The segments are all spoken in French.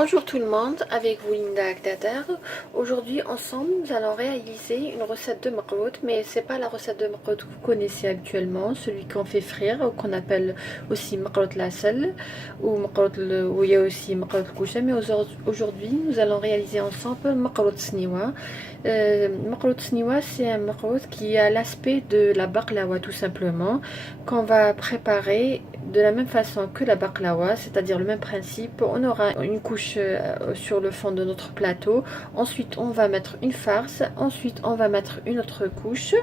Bonjour tout le monde, avec vous Linda Agdader. Aujourd'hui ensemble nous allons réaliser une recette de maqlout, mais c'est pas la recette de maqlout que vous connaissez habituellement, celui qu'on fait frire ou qu'on appelle aussi maqlout la sel ou où il y a aussi maqlout koucha. Mais aujourd'hui nous allons réaliser ensemble maqlout sniwa. Maqlout sniwa, c'est un maqlout qui a l'aspect de la baklawa tout simplement, qu'on va préparer de la même façon que la baklawa, c'est-à-dire le même principe. On aura une couche sur le fond de notre plateau, ensuite on va mettre une farce, ensuite on va mettre une autre couche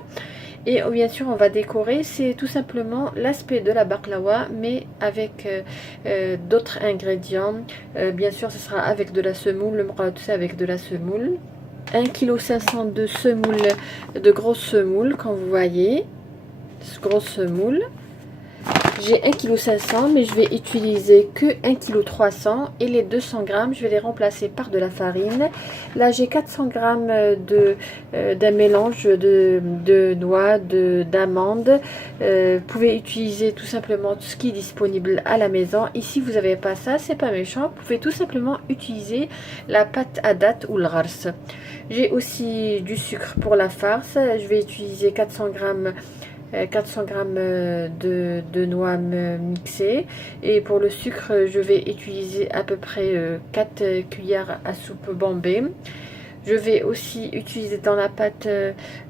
et bien sûr on va décorer. C'est tout simplement l'aspect de la baklawa mais avec d'autres ingrédients. Bien sûr ce sera avec de la semoule, le maqlout c'est avec de la semoule. 1,5 kg de semoule, de grosse semoule, comme vous voyez, grosse semoule. J'ai 1,5 kg, mais je vais utiliser que 1,3 kg et les 200 g, je vais les remplacer par de la farine. Là, j'ai 400 g d'un mélange de noix, d'amandes. Vous pouvez utiliser tout simplement tout ce qui est disponible à la maison. Ici, vous n'avez pas ça, c'est pas méchant. Vous pouvez tout simplement utiliser la pâte à date ou le rars. J'ai aussi du sucre pour la farce. Je vais utiliser 400 g de noix mixées, et pour le sucre je vais utiliser à peu près 4 cuillères à soupe bombée. Je vais aussi utiliser dans la pâte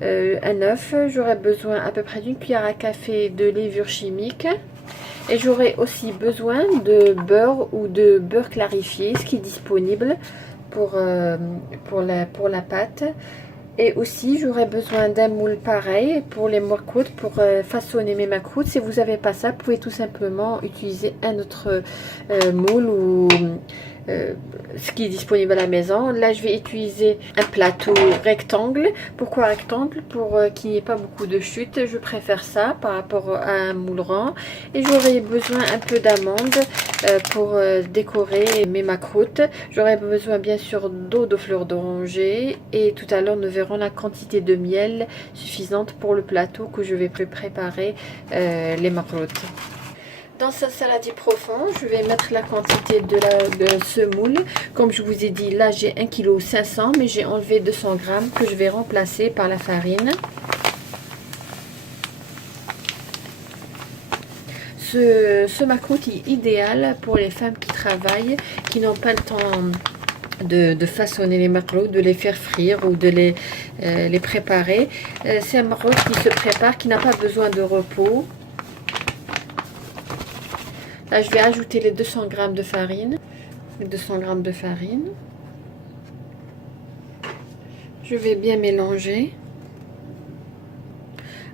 un œuf. J'aurai besoin à peu près d'une cuillère à café de levure chimique, et j'aurai aussi besoin de beurre ou de beurre clarifié, ce qui est disponible pour la pâte. Et aussi j'aurais besoin d'un moule pareil pour les makrout, pour façonner mes makrout. Si vous n'avez pas ça, vous pouvez tout simplement utiliser un autre moule ou ce qui est disponible à la maison. Là je vais utiliser un plateau rectangle. Pourquoi rectangle? Pour qu'il n'y ait pas beaucoup de chute. Je préfère ça par rapport à un moule rond. Et j'aurai besoin un peu d'amandes pour décorer mes makrout. J'aurai besoin bien sûr d'eau de fleur d'oranger, et tout à l'heure nous verrons la quantité de miel suffisante pour le plateau que je vais préparer les makrout. Dans ce saladier profond, je vais mettre la quantité de semoule. Comme je vous ai dit, là j'ai 1,5 kg, mais j'ai enlevé 200 g que je vais remplacer par la farine. Ce makrout est idéal pour les femmes qui travaillent, qui n'ont pas le temps de façonner les makrout, de les faire frire ou de les préparer. C'est un makrout qui se prépare, qui n'a pas besoin de repos. Là, je vais ajouter les 200 g de farine. Les 200 g de farine. Je vais bien mélanger.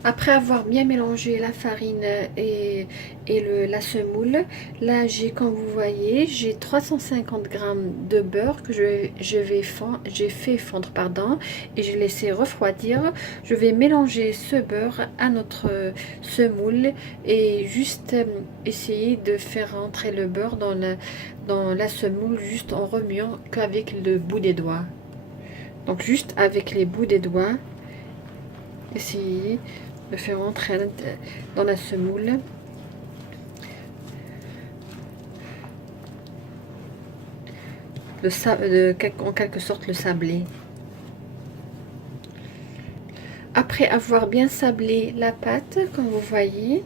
Après avoir bien mélangé la farine et la semoule, là j'ai, comme vous voyez, j'ai 350 g de beurre que j'ai fait fondre, pardon, et je laissé refroidir. Je vais mélanger ce beurre à notre semoule et juste essayer de faire rentrer le beurre dans la semoule, juste en remuant qu'avec le bout des doigts. Donc juste avec les bouts des doigts, essayez de faire rentrer dans la semoule en quelque sorte le sablé. Après avoir bien sablé la pâte, comme vous voyez,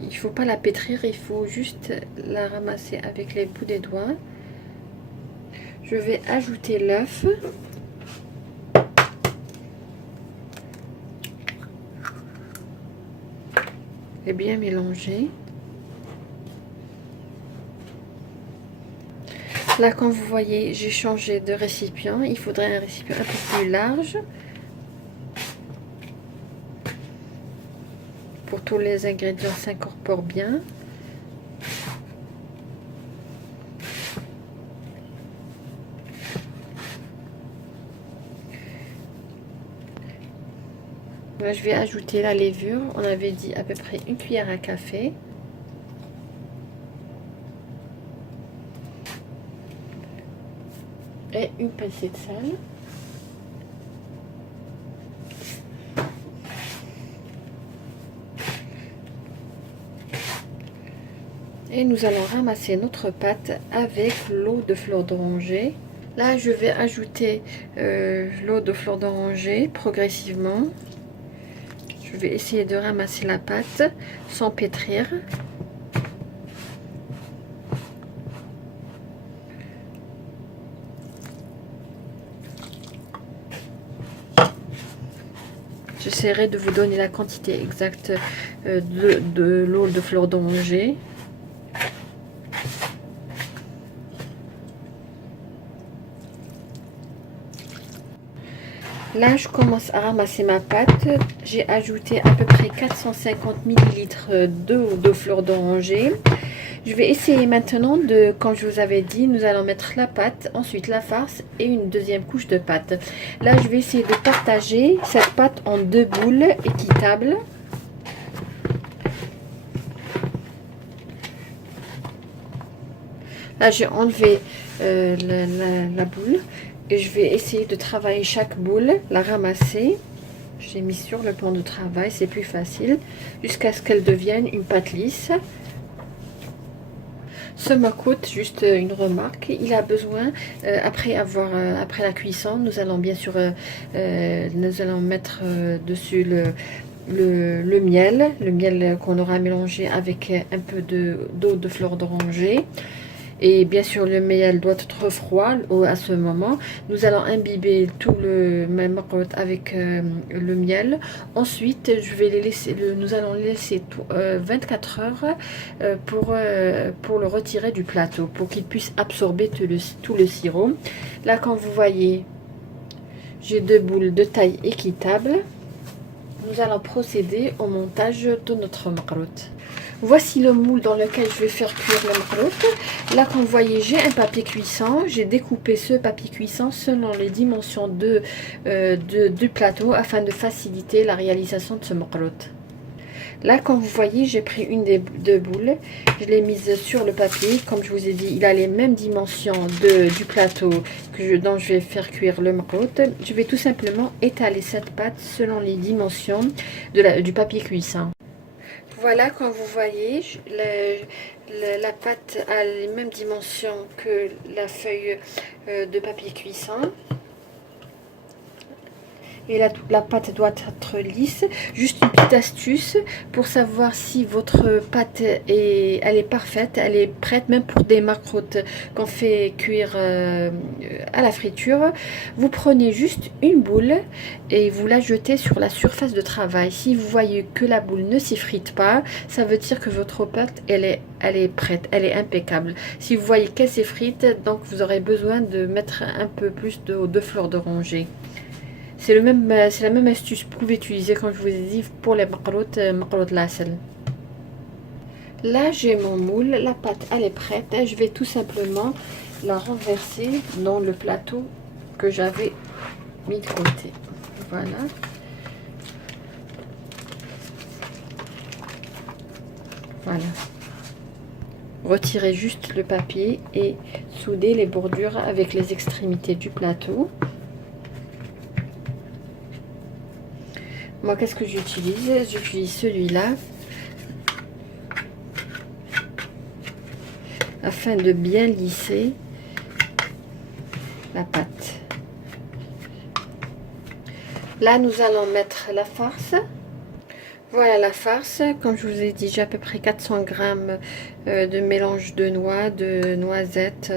il ne faut pas la pétrir, il faut juste la ramasser avec les bouts des doigts. Je vais ajouter l'œuf. Et bien mélanger. Là, comme vous voyez, j'ai changé de récipient. Il faudrait un récipient un peu plus large pour tous les ingrédients s'incorporent bien. Là, je vais ajouter la levure. On avait dit à peu près une cuillère à café. Et une pincée de sel. Et nous allons ramasser notre pâte avec l'eau de fleur d'oranger. Là, je vais ajouter l'eau de fleur d'oranger progressivement. Je vais essayer de ramasser la pâte sans pétrir. J'essaierai de vous donner la quantité exacte de l'eau de fleur d'oranger. Là, je commence à ramasser ma pâte. J'ai ajouté à peu près 450 ml d'eau de fleur d'oranger. Je vais essayer maintenant de, comme je vous avais dit, nous allons mettre la pâte, ensuite la farce et une deuxième couche de pâte. Là, je vais essayer de partager cette pâte en 2 boules équitables. Là, j'ai enlevé la boule et je vais essayer de travailler chaque boule, la ramasser. J'ai mis sur le plan de travail, c'est plus facile, jusqu'à ce qu'elle devienne une pâte lisse. Ce macoute, juste une remarque, il a besoin, après la cuisson, nous allons bien sûr nous allons mettre dessus le miel qu'on aura mélangé avec un peu d'eau de fleur d'oranger. Et bien sûr, le miel doit être froid à ce moment. Nous allons imbiber tout le macoute avec le miel. Ensuite, nous allons les laisser 24 heures pour le retirer du plateau, pour qu'il puisse absorber tout le sirop. Là, comme vous voyez, j'ai 2 boules de taille équitable. Nous allons procéder au montage de notre macaroute. Voici le moule dans lequel je vais faire cuire le macaroute. Là, comme vous voyez, j'ai un papier cuisson. J'ai découpé ce papier cuisson selon les dimensions du plateau afin de faciliter la réalisation de ce macaroute. Là, comme vous voyez, j'ai pris une des 2 boules. Je l'ai mise sur le papier. Comme je vous ai dit, il a les mêmes dimensions du plateau dont je vais faire cuire le macaroute. Je vais tout simplement étaler cette pâte selon les dimensions du papier cuisson. Voilà, comme vous voyez, la pâte a les mêmes dimensions que la feuille de papier cuisson. Et la pâte doit être lisse. Juste une petite astuce pour savoir si votre pâte elle est parfaite, elle est prête même pour des macaroutes qu'on fait cuire à la friture. Vous prenez juste une boule et vous la jetez sur la surface de travail. Si vous voyez que la boule ne s'effrite pas, ça veut dire que votre pâte elle est prête, elle est impeccable. Si vous voyez qu'elle s'effrite, donc vous aurez besoin de mettre un peu plus de fleur d'oranger. C'est la même astuce que vous pouvez utiliser, comme je vous ai dit, pour les macaroutes lasel. Là, j'ai mon moule, la pâte elle est prête. Je vais tout simplement la renverser dans le plateau que j'avais mis de côté. Voilà. Voilà. Retirez juste le papier et soudez les bordures avec les extrémités du plateau. Moi, qu'est-ce que j'utilise? J'utilise celui-là afin de bien lisser la pâte. Là, nous allons mettre la farce. Voilà la farce. Comme je vous ai dit, j'ai à peu près 400 g de mélange de noix, de noisettes,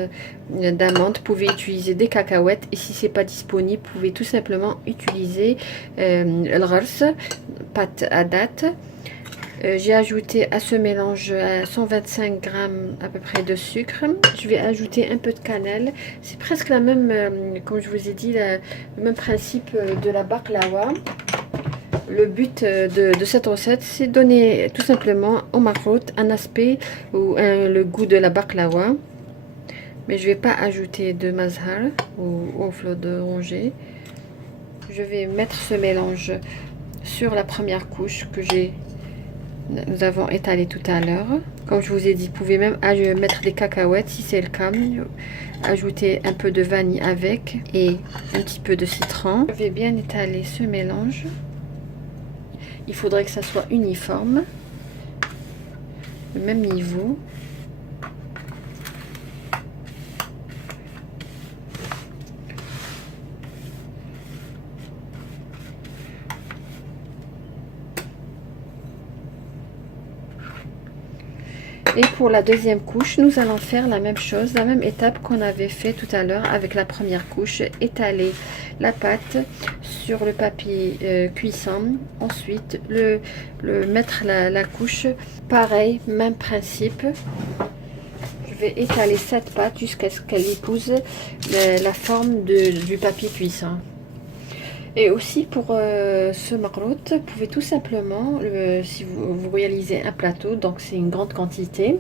d'amandes. Vous pouvez utiliser des cacahuètes. Et si c'est pas disponible, vous pouvez tout simplement utiliser le rars, pâte à date. J'ai ajouté à ce mélange 125 g à peu près de sucre. Je vais ajouter un peu de cannelle. C'est presque la même, comme je vous ai dit, le même principe de la baklawa. Le but de cette recette, c'est donner tout simplement au macaroute un aspect ou le goût de la baklawa. Mais je ne vais pas ajouter de mazhar ou fleur d'oranger. Je vais mettre ce mélange sur la première couche que nous avons étalée tout à l'heure. Comme je vous ai dit, vous pouvez même mettre des cacahuètes si c'est le cas. Ajouter un peu de vanille avec et un petit peu de citron. Je vais bien étaler ce mélange. Il faudrait que ça soit uniforme, le même niveau. Et pour la deuxième couche, nous allons faire la même chose, la même étape qu'on avait fait tout à l'heure avec la première couche. Étaler la pâte sur le papier cuisson. Ensuite, mettre la couche. Pareil, même principe. Je vais étaler cette pâte jusqu'à ce qu'elle épouse la forme du papier cuisson. Et aussi pour ce magrout, vous pouvez tout simplement, si vous réalisez un plateau, donc c'est une grande quantité,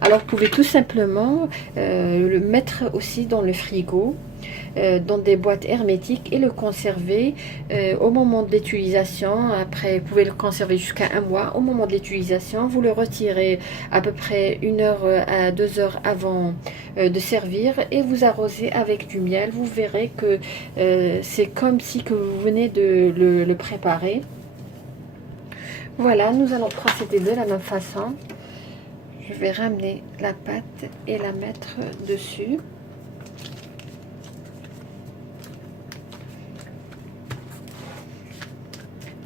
alors vous pouvez tout simplement le mettre aussi dans le frigo, dans des boîtes hermétiques et le conserver au moment de l'utilisation. Après, vous pouvez le conserver jusqu'à un mois. Au moment de l'utilisation, vous le retirez à peu près 1 heure à 2 heures avant de servir et vous arrosez avec du miel. Vous verrez que c'est comme si que vous venez de le préparer. Voilà, nous allons procéder de la même façon. Je vais ramener la pâte et la mettre dessus.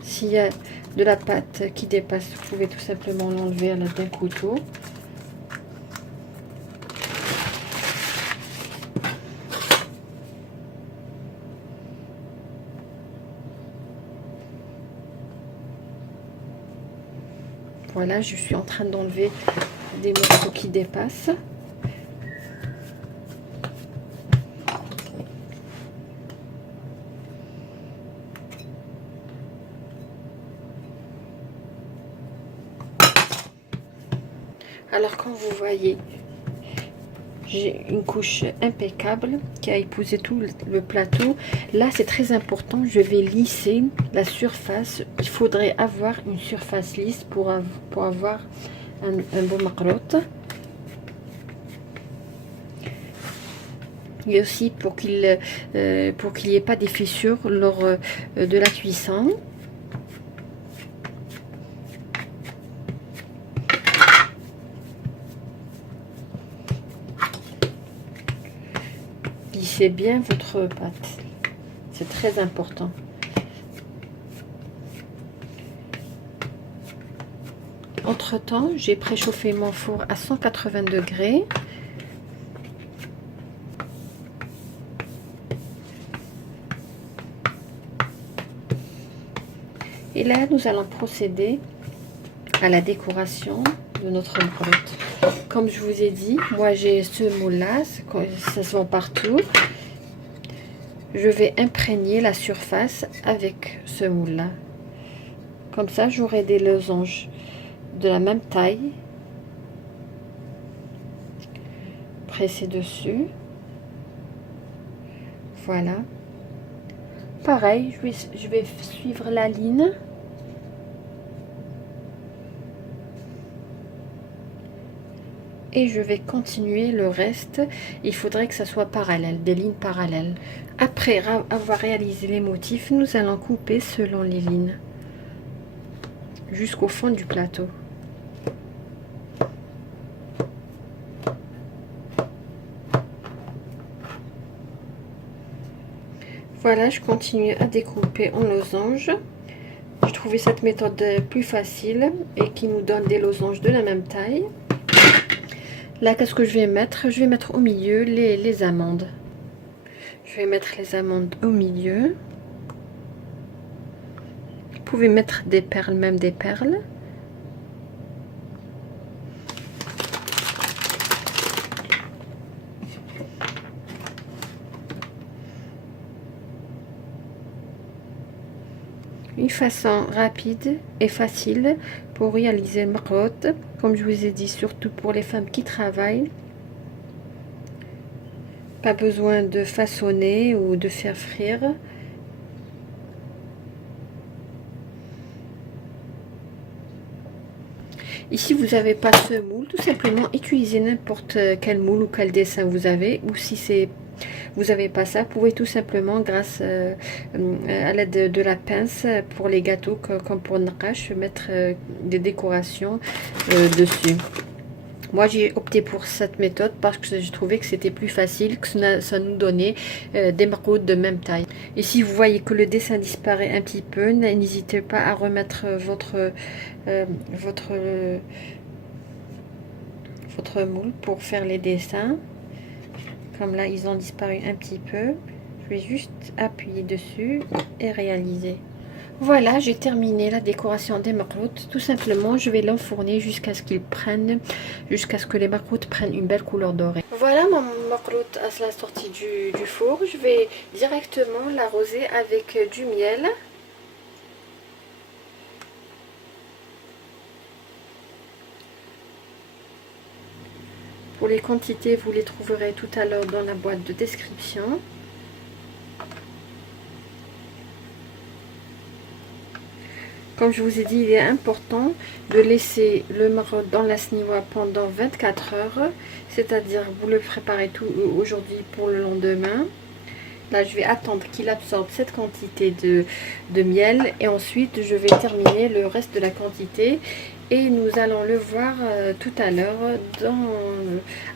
S'il y a de la pâte qui dépasse, vous pouvez tout simplement l'enlever à l'aide d'un couteau. Voilà, je suis en train d'enlever des morceaux qui dépassent. Alors comme vous voyez, j'ai une couche impeccable qui a épousé tout le plateau. Là c'est très important, je vais lisser la surface. Il faudrait avoir une surface lisse pour avoir un beau magrout. Et aussi pour qu'il n'y ait pas des fissures lors de la cuisson. Lissez bien votre pâte, c'est très important. Entre temps, j'ai préchauffé mon four à 180 degrés. Et là, nous allons procéder à la décoration de notre magrout. Comme je vous ai dit, moi j'ai ce moule-là, ça se vend partout. Je vais imprégner la surface avec ce moule-là. Comme ça, j'aurai des losanges de la même taille. Presser dessus. Voilà. Pareil, je vais suivre la ligne. Et je vais continuer le reste. Il faudrait que ça soit parallèle, des lignes parallèles. Après avoir réalisé les motifs, nous allons couper selon les lignes jusqu'au fond du plateau. Voilà, je continue à découper en losanges. Je trouvais cette méthode plus facile et qui nous donne des losanges de la même taille. Là, qu'est-ce que je vais mettre? Je vais mettre au milieu les amandes. Je vais mettre les amandes au milieu. Vous pouvez mettre des perles, même des perles. Une façon rapide et facile pour réaliser le magrout, comme je vous ai dit, surtout pour les femmes qui travaillent. Pas besoin de façonner ou de faire frire. Ici, vous n'avez pas ce moule, tout simplement utilisez n'importe quel moule ou quel dessin vous avez, ou si vous n'avez pas ça, vous pouvez tout simplement, grâce à l'aide de la pince pour les gâteaux comme pour le naqash, mettre des décorations dessus. Moi j'ai opté pour cette méthode parce que je trouvais que c'était plus facile, que ça nous donnait des magroutes de même taille. Et si vous voyez que le dessin disparaît un petit peu, n'hésitez pas à remettre votre moule pour faire les dessins. Comme là, ils ont disparu un petit peu. Je vais juste appuyer dessus et réaliser. Voilà, j'ai terminé la décoration des makhlout. Tout simplement, je vais l'enfourner jusqu'à ce jusqu'à ce que les makhlout prennent une belle couleur dorée. Voilà mon makhlout à la sortie du four. Je vais directement l'arroser avec du miel. Pour les quantités, vous les trouverez tout à l'heure dans la boîte de description. Comme je vous ai dit, il est important de laisser le makhlout dans la sniwa pendant 24 heures. C'est-à-dire, vous le préparez tout aujourd'hui pour le lendemain. Là, je vais attendre qu'il absorbe cette quantité de miel. Et ensuite, je vais terminer le reste de la quantité. Et nous allons le voir tout à l'heure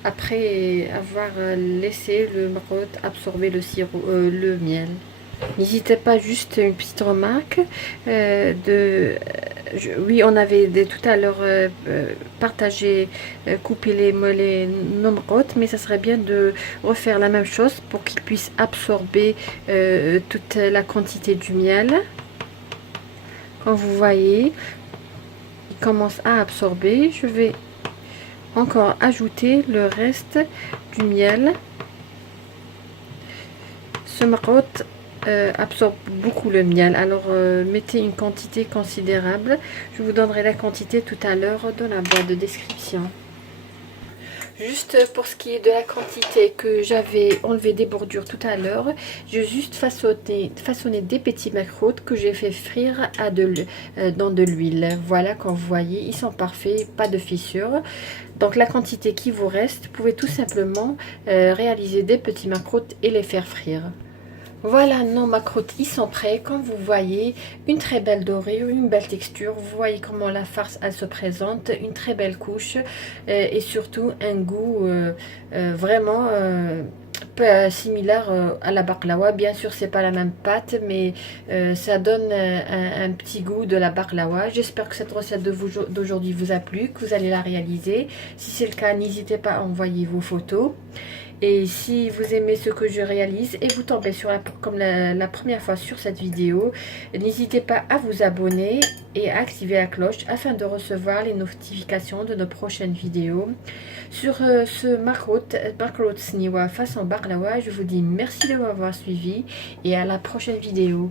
après avoir laissé le makhlout absorber le miel. N'hésitez pas, juste une petite remarque, oui, on avait tout à l'heure partagé, coupé nos makhlout, mais ça serait bien de refaire la même chose pour qu'ils puissent absorber toute la quantité du miel. Comme vous voyez, il commence à absorber. Je vais encore ajouter le reste du miel. Ce makhlout absorbe beaucoup le miel, alors mettez une quantité considérable. Je vous donnerai la quantité tout à l'heure dans la boîte de description. Juste pour ce qui est de la quantité que j'avais enlevé des bordures tout à l'heure, j'ai juste façonné des petits makhlout que j'ai fait frire dans de l'huile. Voilà, comme vous voyez, ils sont parfaits, pas de fissures. Donc la quantité qui vous reste, vous pouvez tout simplement réaliser des petits makhlout et les faire frire. Voilà, nos makhlout, ils sont prêts. Comme vous voyez, une très belle dorure, une belle texture. Vous voyez comment la farce, elle se présente. Une très belle couche et surtout un goût vraiment similaire à la baklawa. Bien sûr, c'est pas la même pâte, mais ça donne un petit goût de la baklawa. J'espère que cette recette d'aujourd'hui vous a plu, que vous allez la réaliser. Si c'est le cas, n'hésitez pas à envoyer vos photos. Et si vous aimez ce que je réalise et vous tombez comme la première fois sur cette vidéo, n'hésitez pas à vous abonner et à activer la cloche afin de recevoir les notifications de nos prochaines vidéos. Sur ce makhlout sniwa façon baklawa, je vous dis merci de m'avoir suivi et à la prochaine vidéo.